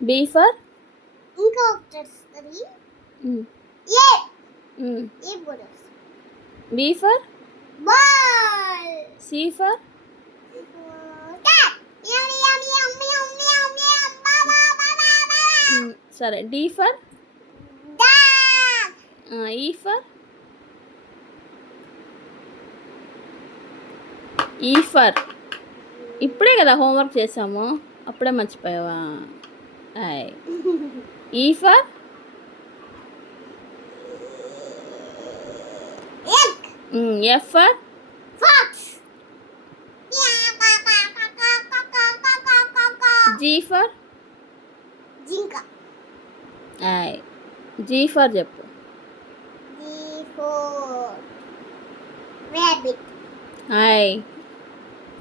B for ఇంకా ఒకటి వస్తుంది. ఏ ఏ బోర్డ్ వస్తుంది. B for ball. C for సరే. D for E for E for ఇప్పుడే కదా హోంవర్క్ చేసాము, అప్పుడే మర్చిపోయావా? E for F for G for జింక. జీ ఫర్ చెప్పు. రాబిట్.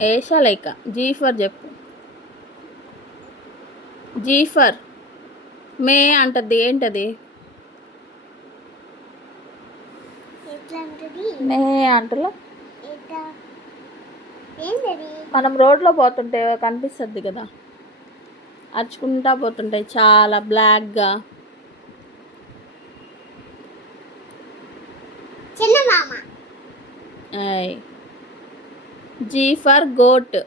ఏషా లైక. జీ ఫర్ చెప్పు. జీ ఫర్ మే అంటది. ఏంటది? మే అంటలో మనం రోడ్లో పోతుంటే కనిపిస్తుంది కదా, అరుచుకుంటా పోతుంటాయి చాలా బ్లాక్గా. G for goat.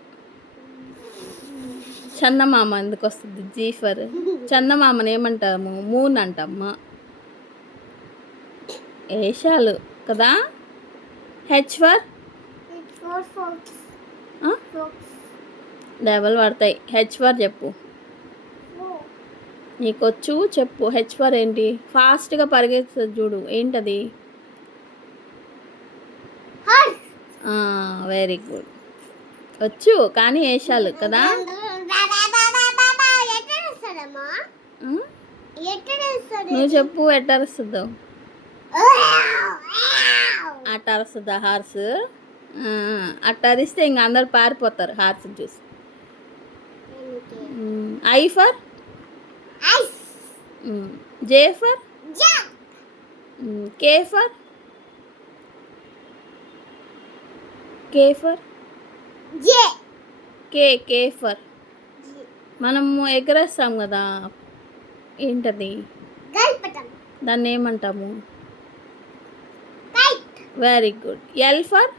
చందమామ ఎందుకు వస్తుంది? జీ ఫర్ చందమామని ఏమంటాము? మూన్ అంటామా? ఏషాలు కదా. హెచ్ ఫర్ డబల్ పడతాయి. హెచ్ ఫర్ చెప్పు. నీకొచ్చు చెప్పు. హెచ్ ఫర్ ఏంటి? ఫాస్ట్గా పరిగెత్తుంది చూడు, ఏంటది? Very good. వచ్చు కానీ ఏషాలు కదా. నువ్వు చెప్పు ఎట్ట అరుస్తుందో. అట్ట అరుస్తుందా హార్స్? అట్ట అరిస్తే ఇంక అందరు పారిపోతారు హార్స్ చూసి. I for J for K for K for మనము ఎగరేస్తాం కదా, ఏంటది? దాన్ని ఏమంటాము? Very good. L for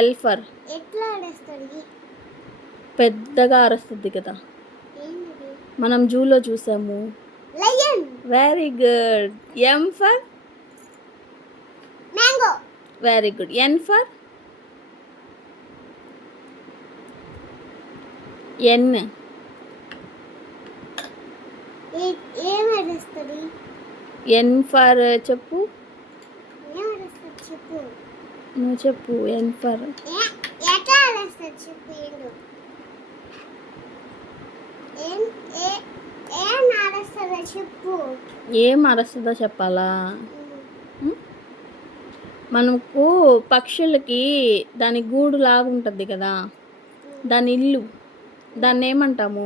L for పెద్దగా అరుస్తుంది కదా, మనం జూలో చూసాము. Very good. M for very good. N for N. N for చెప్పు. నువ్వు చెప్పు. ఎన్ ఫర్ ఏం అరుస్తుందో చెప్పాలా? మనకు పక్షులకి దాని గూడు లాగా ఉంటుంది కదా, దాని ఇల్లు, దాన్ని ఏమంటాము?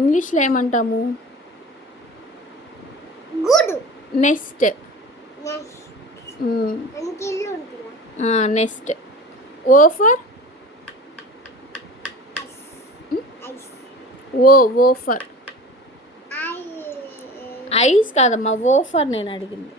ఇంగ్లీష్లో ఏమంటాము? Nest. Nest. O for O for ice కాదమ్మా, ఓ ఫర్ నేను అడిగింది.